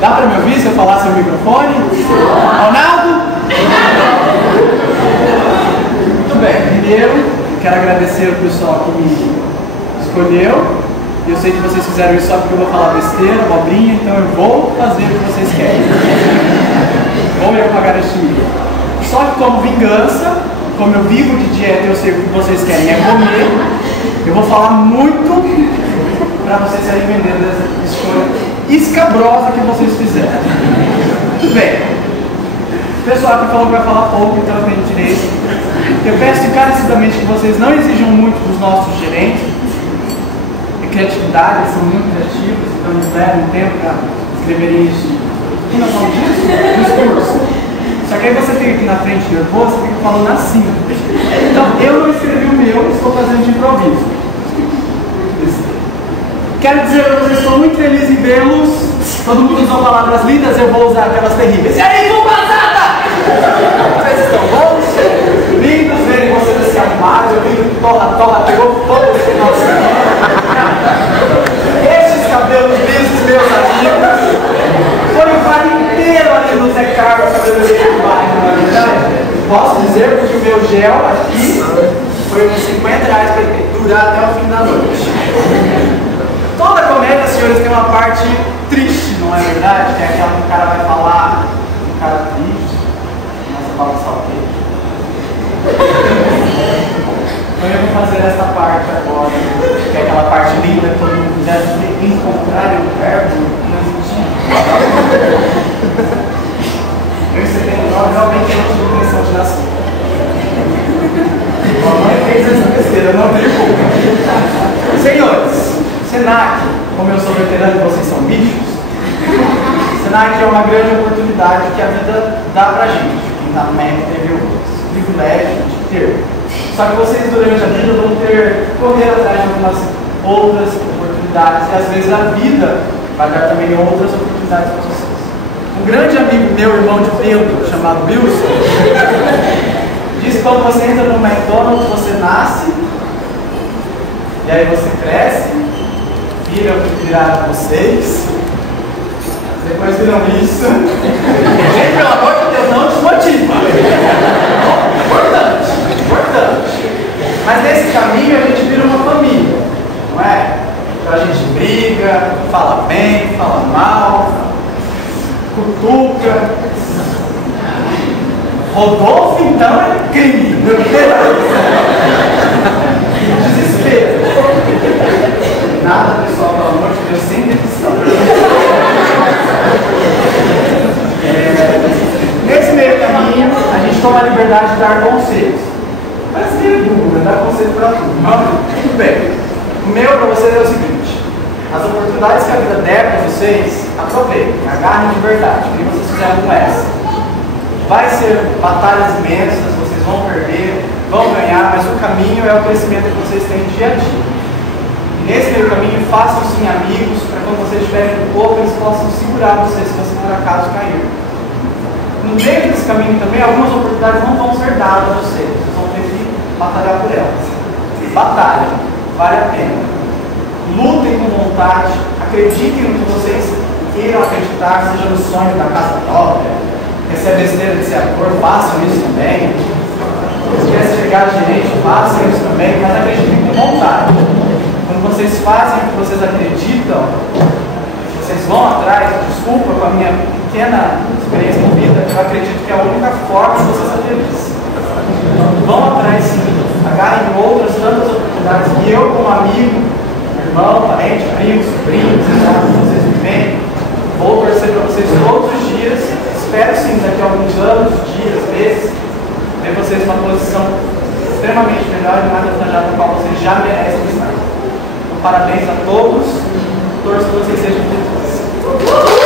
Dá pra me ouvir se eu falar seu microfone? Ronaldo? Muito bem, primeiro quero agradecer o pessoal que me escolheu. Eu sei que vocês fizeram isso só porque eu vou falar besteira, bobrinha, então eu vou fazer o que vocês querem. Vou me apagar esse vídeo. Só que como vingança, como eu vivo de dieta e eu sei o que vocês querem é comer, eu vou falar muito para vocês se arrependerem dessa escolha escabrosa que vocês fizeram. Muito bem. O pessoal que falou que vai falar pouco, então eu tenho direito. Eu peço encarecidamente que vocês não exijam muito dos nossos gerentes. Criatividade, eles são muito criativos, então eles levam tempo para escreverem isso. E nós falamos disso? Discurso. Só que aí você fica aqui na frente nervoso, você fica falando assim. Então eu não escrevi o meu, estou fazendo de improviso. Quero dizer para vocês, estou muito feliz em vê-los. Todo mundo usou palavras lindas, eu vou usar aquelas terríveis. E aí, bombazada! Vocês estão bons? Lindos verem vocês se arrumados. Eu vi que torra pegou todo esse nosso. Esses cabelos lisos, meus amigos, foi o vale inteiro ali no Zé Carlos, cabeleireiro do bairro, na verdade. Posso dizer porque o meu gel aqui foi uns R$50 para durar até o fim da noite. Toda comédia, senhores, tem uma parte triste, não é verdade? Que é aquela que o cara vai falar, um cara triste, começa a balançar o quê? Então eu vou fazer essa parte agora, que é aquela parte linda que todo mundo deve encontrar o verbo transitivo. Eu em 79 realmente não tive intenção de nascer. A mãe fez essa besteira, eu não tenho culpa. Senhores, Senac, como eu sou veterano e vocês são bichos, Senac é uma grande oportunidade que a vida dá pra gente. Quem está no MEC teve o privilégio de ter. Só que vocês durante a vida vão ter correr atrás de algumas outras oportunidades e às vezes a vida vai dar também outras oportunidades para vocês. Um grande amigo meu, irmão de Pedro, chamado Wilson, diz que quando você entra no McDonald's, você nasce, e aí você cresce, vira o que viraram vocês, depois viram isso. Gente, pelo amor de Deus, não desmotiva. Importante. Mas nesse caminho a gente vira uma família, não é? Então a gente briga, fala bem, fala mal, cutuca. Rodolfo, então, é crime. Meu Deus! Desespero. Nada, pessoal, pelo amor de Deus, sem decisão. Nesse meio caminho, a gente toma a liberdade de dar conselhos. Mas meio duro, dar conselho para tudo. Muito bem. O meu para vocês é o seguinte: as oportunidades que a vida der para vocês, aproveitem, agarrem de verdade. O que vocês fizeram com essa? Vai ser batalhas imensas, vocês vão perder, vão ganhar, mas o caminho é o crescimento que vocês têm dia a dia. E nesse meio caminho, façam sim amigos, para quando vocês estiverem um pouco, eles possam segurar vocês se você por acaso cair. No meio desse caminho também, algumas oportunidades não vão ser dadas a vocês, vocês vão ter que batalhar por elas. Batalha, vale a pena. Lutem com vontade, acreditem no que vocês queiram acreditar, seja no sonho da casa própria. Essa é besteira de ser ator, façam isso também. Se quer chegar a gerente, façam isso também, mas acreditem com vontade. Quando vocês fazem o que vocês acreditam, vocês vão atrás. Desculpa com a minha pequena experiência de vida, eu acredito que é a única forma de vocês serem felizes. Vão atrás sim, agarrem outras tantas oportunidades que eu, como amigo, irmão, parente, primo, sobrinho, vocês me veem, vou torcer para vocês todos os dias. Espero sim, daqui a alguns anos, dias, meses, ver vocês numa posição extremamente melhor e mais avantajada da qual vocês já merecem estar. Então, parabéns a todos, torço que vocês sejam felizes.